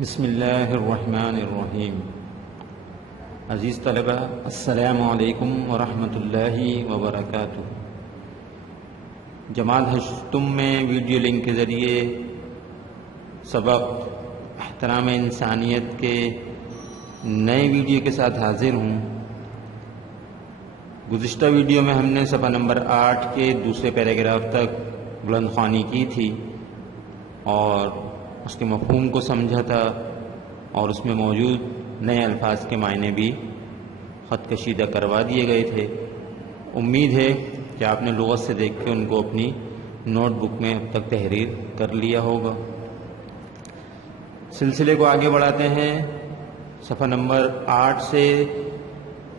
بسم اللہ الرحمن الرحیم۔ عزیز طلبہ، السلام علیکم ورحمۃ اللہ وبرکاتہ۔ جماعت ہشتم میں ویڈیو لنک کے ذریعے سبق احترام انسانیت کے نئے ویڈیو کے ساتھ حاضر ہوں۔ گزشتہ ویڈیو میں ہم نے صفحہ نمبر 8 کے دوسرے پیراگراف تک بلند خوانی کی تھی اور اس کے مفہوم کو سمجھا تھا، اور اس میں موجود نئے الفاظ کے معنی بھی خط کشیدہ کروا دیے گئے تھے۔ امید ہے کہ آپ نے لغت سے دیکھ کے ان کو اپنی نوٹ بک میں اب تک تحریر کر لیا ہوگا۔ سلسلے کو آگے بڑھاتے ہیں۔ صفحہ نمبر 8 سے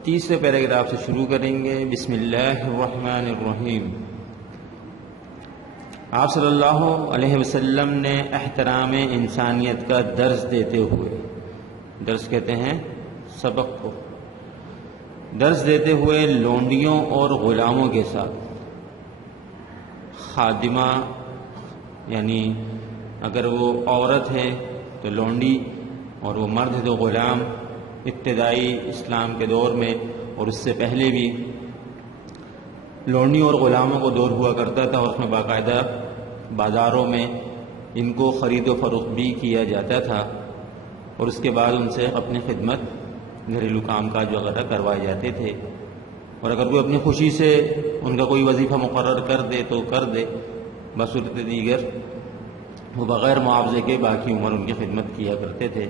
تیسرے پیراگراف سے شروع کریں گے۔ بسم اللہ الرحمن الرحیم۔ آپ صلی اللہ علیہ وسلم نے احترام انسانیت کا درس دیتے ہوئے، درس کہتے ہیں سبق کو، درس دیتے ہوئے لونڈیوں اور غلاموں کے ساتھ، خادمہ یعنی اگر وہ عورت ہے تو لونڈی اور وہ مرد ہے تو غلام، ابتدائی اسلام کے دور میں اور اس سے پہلے بھی لونڈی اور غلاموں کو دور ہوا کرتا تھا، اور اس میں باقاعدہ بازاروں میں ان کو خرید و فروخت بھی کیا جاتا تھا، اور اس کے بعد ان سے اپنی خدمت گھریلو کام کاج وغیرہ کروائے جاتے تھے، اور اگر کوئی اپنی خوشی سے ان کا کوئی وظیفہ مقرر کر دے تو کر دے، بصورت دیگر وہ بغیر معاوضے کے باقی عمر ان کی خدمت کیا کرتے تھے۔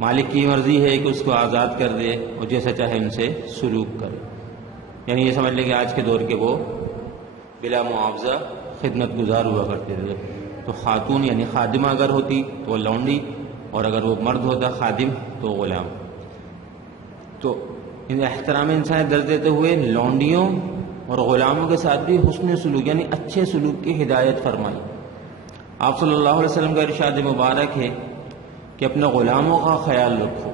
مالک کی مرضی ہے کہ اس کو آزاد کر دے اور جیسا چاہے ان سے سلوک کرے، یعنی یہ سمجھ لیں کہ آج کے دور کے وہ بلا معاوضہ خدمت گزار ہوا کرتے تھے۔ تو خاتون یعنی خادمہ اگر ہوتی تو وہ لونڈی، اور اگر وہ مرد ہوتا خادم تو غلام۔ تو ان احترام انسان درس دیتے ہوئے لونڈیوں اور غلاموں کے ساتھ بھی حسن سلوک یعنی اچھے سلوک کی ہدایت فرمائی۔ آپ صلی اللہ علیہ وسلم کا ارشاد مبارک ہے کہ اپنے غلاموں کا خیال رکھو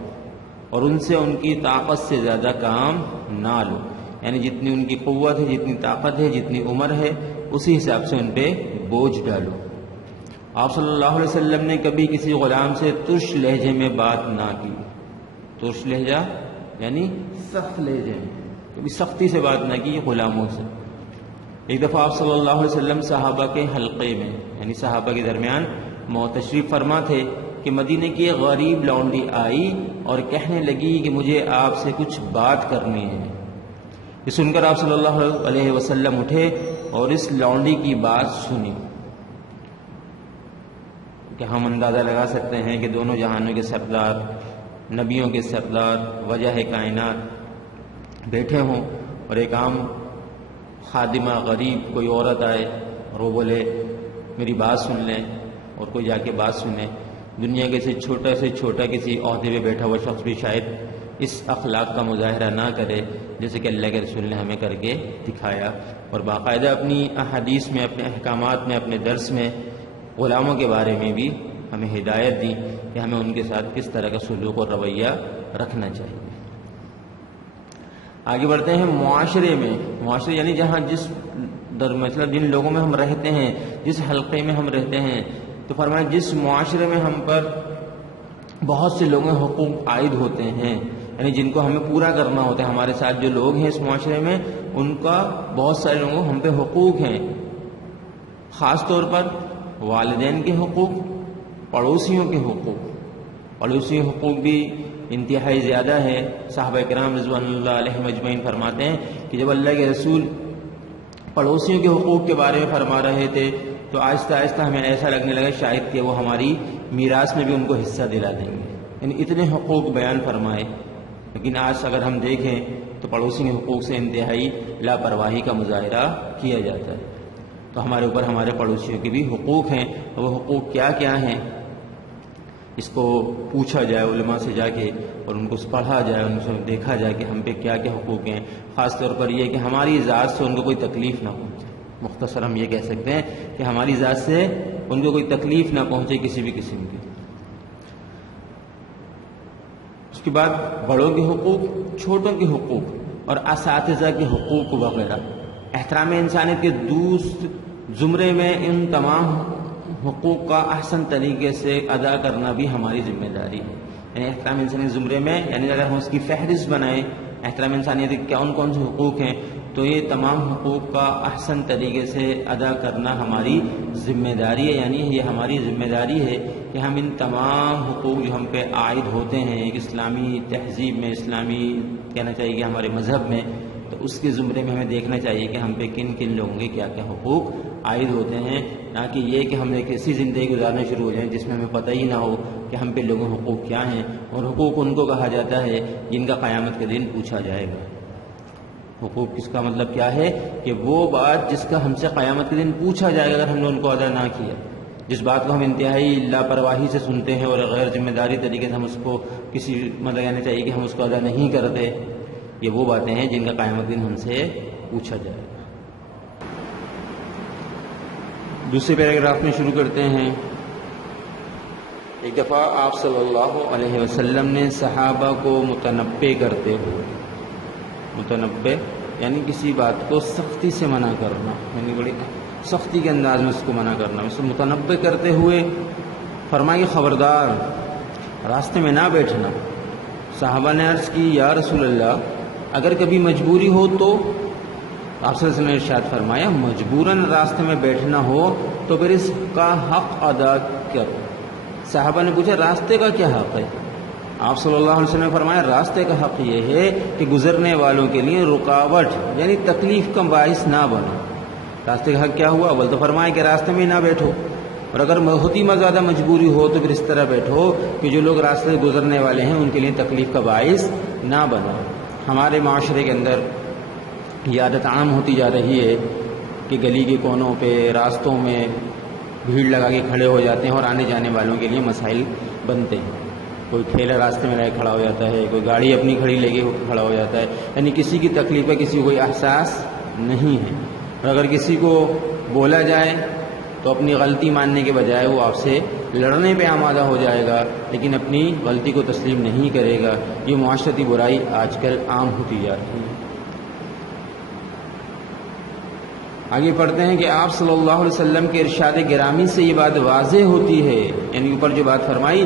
اور ان سے ان کی طاقت سے زیادہ کام نہ لو، یعنی جتنی ان کی قوت ہے، جتنی طاقت ہے، جتنی عمر ہے، اسی حساب سے ان پہ بوجھ ڈالو۔ آپ صلی اللہ علیہ وسلم نے کبھی کسی غلام سے ترش لہجے میں بات نہ کی۔ ترش لہجہ یعنی سخت لہجے میں، کبھی سختی سے بات نہ کی غلاموں سے۔ ایک دفعہ آپ صلی اللہ علیہ وسلم صحابہ کے حلقے میں یعنی صحابہ کے درمیان تشریف فرما تھے کہ مدینے کی ایک غریب لونڈی آئی اور کہنے لگی کہ مجھے آپ سے کچھ بات کرنی ہے۔ یہ سن کر آپ صلی اللہ علیہ وسلم اٹھے اور اس لونڈی کی بات سنی، کہ ہم اندازہ لگا سکتے ہیں کہ دونوں جہانوں کے سردار، نبیوں کے سردار، وجہ کائنات بیٹھے ہوں، اور ایک عام خادمہ غریب کوئی عورت آئے اور وہ بولے میری بات سن لیں، اور کوئی جا کے بات سنے۔ دنیا کے سے چھوٹا کسی عہدے پہ بیٹھا ہوا شخص بھی شاید اس اخلاق کا مظاہرہ نہ کرے جیسے کہ اللہ کے رسول نے ہمیں کر کے دکھایا، اور باقاعدہ اپنی احادیث میں، اپنے احکامات میں، اپنے درس میں غلاموں کے بارے میں بھی ہمیں ہدایت دی کہ ہمیں ان کے ساتھ کس طرح کا سلوک اور رویہ رکھنا چاہیے۔ آگے بڑھتے ہیں۔ معاشرے یعنی جہاں مطلب جن لوگوں میں ہم رہتے ہیں، جس حلقے میں ہم رہتے ہیں، تو فرمایا جس معاشرے میں ہم پر بہت سے لوگوں کے حقوق عائد ہوتے ہیں، یعنی جن کو ہمیں پورا کرنا ہوتا ہے، ہمارے ساتھ جو لوگ ہیں اس معاشرے میں، ان کا بہت سارے لوگوں ہم پہ حقوق ہیں، خاص طور پر والدین کے حقوق، پڑوسیوں کے حقوق۔ پڑوسی حقوق بھی انتہائی زیادہ ہے۔ صحابہ کرام رضوان اللہ علیہم اجمعین فرماتے ہیں کہ جب اللہ کے رسول پڑوسیوں کے حقوق کے بارے میں فرما رہے تھے تو آہستہ آہستہ ہمیں ایسا لگنے لگا شاید کہ وہ ہماری میراث میں بھی ان کو حصہ دلا دیں گے، یعنی اتنے حقوق بیان فرمائے۔ لیکن آج اگر ہم دیکھیں تو پڑوسی کے حقوق سے انتہائی لاپرواہی کا مظاہرہ کیا جاتا ہے۔ تو ہمارے اوپر ہمارے پڑوسیوں کے بھی حقوق ہیں، وہ حقوق کیا کیا ہیں اس کو پوچھا جائے علماء سے جا کے، اور ان کو پڑھا جائے، ان سے دیکھا جائے کہ ہم پہ کیا کیا حقوق ہیں۔ خاص طور پر یہ کہ ہماری ذات سے ان کو کوئی تکلیف نہ پہنچے۔ مختصر ہم یہ کہہ سکتے ہیں کہ ہماری ذات سے ان کو کوئی تکلیف نہ پہنچے کسی بھی قسم کی۔ اس کے بعد بڑوں کے حقوق، چھوٹوں کے حقوق اور اساتذہ کے حقوق وغیرہ۔ احترام انسانیت کے دوسرے زمرے میں ان تمام حقوق کا احسن طریقے سے ادا کرنا بھی ہماری ذمہ داری ہے. یعنی احترام انسانیت زمرے میں یعنی اگر ہم اس کی فہرست بنائیں احترام انسانیت کے کون سے حقوق ہیں تو یہ تمام حقوق کا احسن طریقے سے ادا کرنا ہماری ذمہ داری ہے. یعنی یہ ہماری ذمہ داری ہے کہ ہم ان تمام حقوق جو ہم پہ عائد ہوتے ہیں ایک اسلامی تہذیب میں, اسلامی کہنا چاہیے کہ ہمارے مذہب میں, تو اس کے زمرے میں ہمیں دیکھنا چاہیے کہ ہم پہ کن کن لوگوں کے کیا کیا حقوق عائد ہوتے ہیں, نہ کہ یہ کہ ہم ایک ایسی زندگی گزارنا شروع ہو جائیں جس میں ہمیں پتہ ہی نہ ہو کہ ہم پہ لوگوں کے حقوق کیا ہیں. اور حقوق ان کو کہا جاتا ہے جن کا قیامت کے دن پوچھا جائے گا. حقوق کس کا مطلب کیا ہے کہ وہ بات جس کا ہم سے قیامت کے دن پوچھا جائے گا اگر ہم نے ان کو ادا نہ کیا, جس بات کو ہم انتہائی لاپرواہی سے سنتے ہیں اور غیر ذمہ داری طریقے سے ہم اس کو کسی مطلب کہنا چاہیے کہ ہم اس کو ادا نہیں کرتے, یہ وہ باتیں ہیں جن کا قیامت دن ہم سے پوچھا جائے گا. دوسرے پیراگراف میں شروع کرتے ہیں. ایک دفعہ آپ صلی اللہ علیہ وسلم نے صحابہ کو متنبہ کرتے ہوئے, متنبہ یعنی کسی بات کو سختی سے منع کرنا, یعنی بڑی سختی کے انداز میں اس کو منع کرنا, اس کو متنبہ کرتے ہوئے فرمایا کہ خبردار راستے میں نہ بیٹھنا. صحابہ نے عرض کی یا رسول اللہ اگر کبھی مجبوری ہو تو؟ آپ صلی اللہ علیہ وسلم نے ارشاد فرمایا مجبوراً راستے میں بیٹھنا ہو تو پھر اس کا حق ادا کر. صحابہ نے پوچھا راستے کا کیا حق ہے؟ آپ صلی اللہ علیہ وسلم نے فرمایا راستے کا حق یہ ہے کہ گزرنے والوں کے لیے رکاوٹ یعنی تکلیف کا باعث نہ بنو. راستے کا حق کیا ہوا؟ اول تو فرمایا کہ راستے میں نہ بیٹھو, اور اگر بہت ہی زیادہ مجبوری ہو تو پھر اس طرح بیٹھو کہ جو لوگ راستے سے گزرنے والے ہیں ان کے لیے تکلیف کا باعث نہ بنو. ہمارے معاشرے کے اندر یہ عادت عام ہوتی جا رہی ہے کہ گلی کے کونوں پہ راستوں میں بھیڑ لگا کے کھڑے ہو جاتے ہیں اور آنے جانے والوں کے لیے مسائل بنتے ہیں. کوئی ٹھیلا راستے میں لے کے کھڑا ہو جاتا ہے, کوئی گاڑی اپنی کھڑی لے کے کھڑا ہو جاتا ہے, یعنی کسی کی تکلیف کا کسی کو کوئی احساس نہیں ہے. اور اگر کسی کو بولا جائے تو اپنی غلطی ماننے کے بجائے وہ آپ سے لڑنے پہ آمادہ ہو جائے گا, لیکن اپنی غلطی کو تسلیم نہیں کرے گا. یہ معاشرتی برائی آج کل عام ہوتی جا رہی ہے. آگے پڑھتے ہیں کہ آپ صلی اللہ علیہ وسلم کے ارشاد گرامی سے یہ بات واضح ہوتی ہے, یعنی اوپر جو بات فرمائی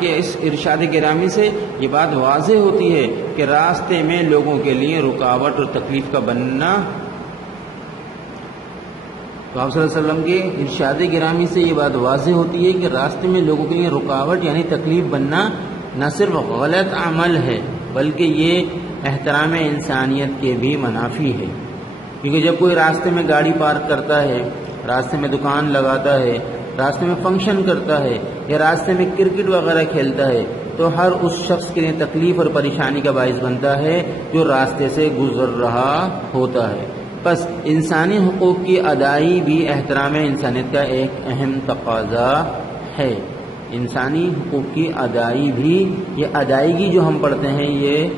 کہ اس ارشاد گرامی سے یہ بات واضح ہوتی ہے کہ راستے میں لوگوں کے لیے رکاوٹ اور تکلیف کا بننا. تو آپ صلی اللہ علیہ وسلم کے ارشاد گرامی سے یہ بات واضح ہوتی ہے کہ راستے میں لوگوں کے لیے رکاوٹ یعنی تکلیف بننا نہ صرف غلط عمل ہے بلکہ یہ احترام انسانیت کے بھی منافی ہے. کیونکہ جب کوئی راستے میں گاڑی پارک کرتا ہے, راستے میں دکان لگاتا ہے, راستے میں فنکشن کرتا ہے یا راستے میں کرکٹ وغیرہ کھیلتا ہے تو ہر اس شخص کے لیے تکلیف اور پریشانی کا باعث بنتا ہے جو راستے سے گزر رہا ہوتا ہے. بس انسانی حقوق کی ادائیگی بھی احترام انسانیت کا ایک اہم تقاضا ہے. انسانی حقوق کی ادائیگی بھی, یہ ادائیگی جو ہم پڑھتے ہیں یہ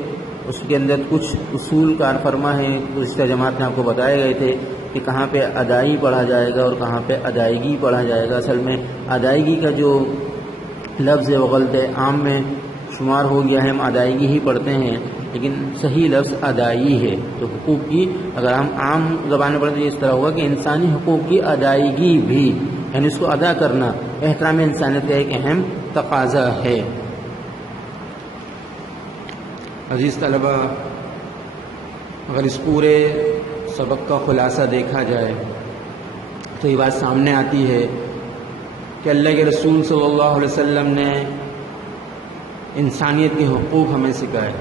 اس کے اندر کچھ اصول کار فرما ہے. گزشتہ جماعت میں آپ کو بتائے گئے تھے کہ کہاں پہ ادائیگی پڑھا جائے گا اور کہاں پہ ادائیگی پڑھا جائے گا. اصل میں ادائیگی کا جو لفظ ہے وہ غلط ہے, عام میں شمار ہو گیا ہے, ہم ادائیگی ہی پڑھتے ہیں لیکن صحیح لفظ ادائیگی ہے. تو حقوق کی اگر ہم عام زبان میں پڑھتے ہیں اس طرح ہوگا کہ انسانی حقوق کی ادائیگی بھی یعنی اس کو ادا کرنا احترام انسانیت کا ایک اہم تقاضا ہے. عزیز طلبہ, اگر اس پورے سبق کا خلاصہ دیکھا جائے تو یہ بات سامنے آتی ہے کہ اللہ کے رسول صلی اللہ علیہ وسلم نے انسانیت کے حقوق ہمیں سکھائے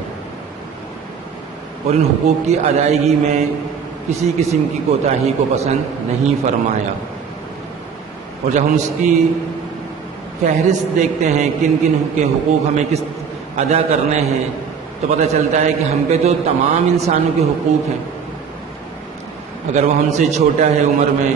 اور ان حقوق کی ادائیگی میں کسی قسم کی کوتاہی کو پسند نہیں فرمایا. اور جب ہم اس کی فہرست دیکھتے ہیں کن کن کے حقوق ہمیں کس ادا کرنے ہیں تو پتہ چلتا ہے کہ ہم پہ تو تمام انسانوں کے حقوق ہیں. اگر وہ ہم سے چھوٹا ہے عمر میں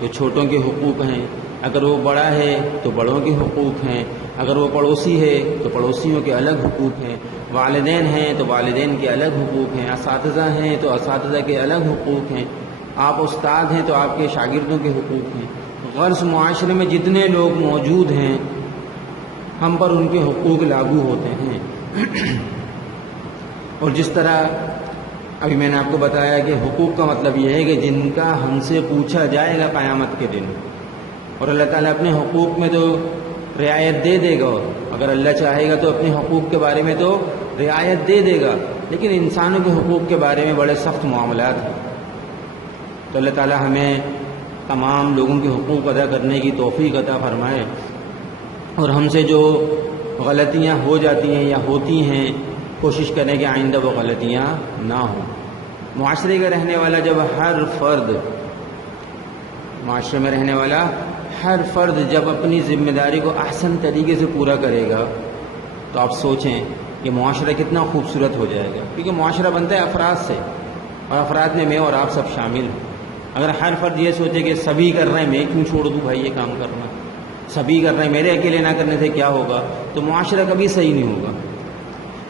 تو چھوٹوں کے حقوق ہیں, اگر وہ بڑا ہے تو بڑوں کے حقوق ہیں, اگر وہ پڑوسی ہے تو پڑوسیوں کے الگ حقوق ہیں, والدین ہیں تو والدین کے الگ حقوق ہیں, اساتذہ ہیں تو اساتذہ کے الگ حقوق ہیں, آپ استاد ہیں تو آپ کے شاگردوں کے حقوق ہیں. غرض معاشرے میں جتنے لوگ موجود ہیں ہم پر ان کے حقوق لاگو ہوتے ہیں. اور جس طرح ابھی میں نے آپ کو بتایا کہ حقوق کا مطلب یہ ہے کہ جن کا ہم سے پوچھا جائے گا قیامت کے دن, اور اللہ تعالیٰ اپنے حقوق میں تو رعایت دے دے گا، اگر اللہ چاہے گا تو اپنے حقوق کے بارے میں تو رعایت دے دے گا، لیکن انسانوں کے حقوق کے بارے میں بڑے سخت معاملات ہیں۔ تو اللہ تعالیٰ ہمیں تمام لوگوں کے حقوق ادا کرنے کی توفیق عطا فرمائے، اور ہم سے جو غلطیاں ہو جاتی ہیں یا ہوتی ہیں کوشش کریں کہ آئندہ وہ غلطیاں نہ ہوں۔ معاشرے کا رہنے والا جب معاشرے میں رہنے والا ہر فرد جب اپنی ذمہ داری کو احسن طریقے سے پورا کرے گا تو آپ سوچیں کہ معاشرہ کتنا خوبصورت ہو جائے گا، کیونکہ معاشرہ بنتا ہے افراد سے، اور افراد میں اور آپ سب شامل ہیں۔ اگر ہر فرد یہ سوچے کہ سبھی کر رہے ہیں میں کیوں چھوڑ دوں بھائی یہ کام کرنا، سبھی کر رہے ہیں میرے اکیلے نہ کرنے سے کیا ہوگا، تو معاشرہ کبھی صحیح نہیں ہوگا۔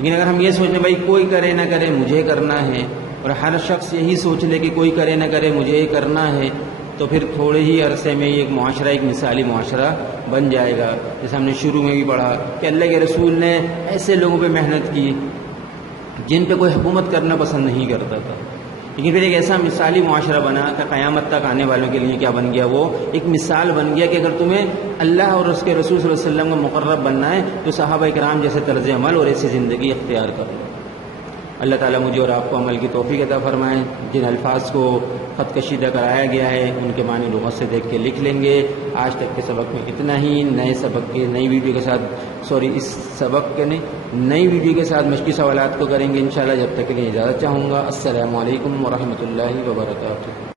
لیکن اگر ہم یہ سوچیں بھائی کوئی کرے نہ کرے مجھے کرنا ہے، اور ہر شخص یہی سوچ لے کہ کوئی کرے نہ کرے مجھے یہ کرنا ہے، تو پھر تھوڑے ہی عرصے میں ایک معاشرہ ایک مثالی معاشرہ بن جائے گا۔ جیسے ہم نے شروع میں بھی پڑھا کہ اللہ کے رسول نے ایسے لوگوں پہ محنت کی جن پہ کوئی حکومت کرنا پسند نہیں کرتا تھا، لیکن پھر ایک ایسا مثالی معاشرہ بنا کہ قیامت تک آنے والوں کے لیے کیا بن گیا، وہ ایک مثال بن گیا کہ اگر تمہیں اللہ اور اس کے رسول صلی اللہ علیہ وسلم کا مقرب بننا ہے تو صحابہ کرام جیسے طرز عمل اور ایسی زندگی اختیار کرو۔ اللہ تعالیٰ مجھے اور آپ کو عمل کی توفیق عطا فرمائے۔ جن الفاظ کو خط کشیدہ کرایا گیا ہے ان کے معنی لغت سے دیکھ کے لکھ لیں گے۔ آج تک کے سبق میں اتنا ہی، نئے سبق کے نئی ویڈیو کے ساتھ اس سبق کے نئی ویڈیو کے ساتھ مشقی سوالات کو کریں گے انشاءاللہ۔ جب تک کے لیے اجازت چاہوں گا۔ السلام علیکم ورحمۃ اللہ وبرکاتہ۔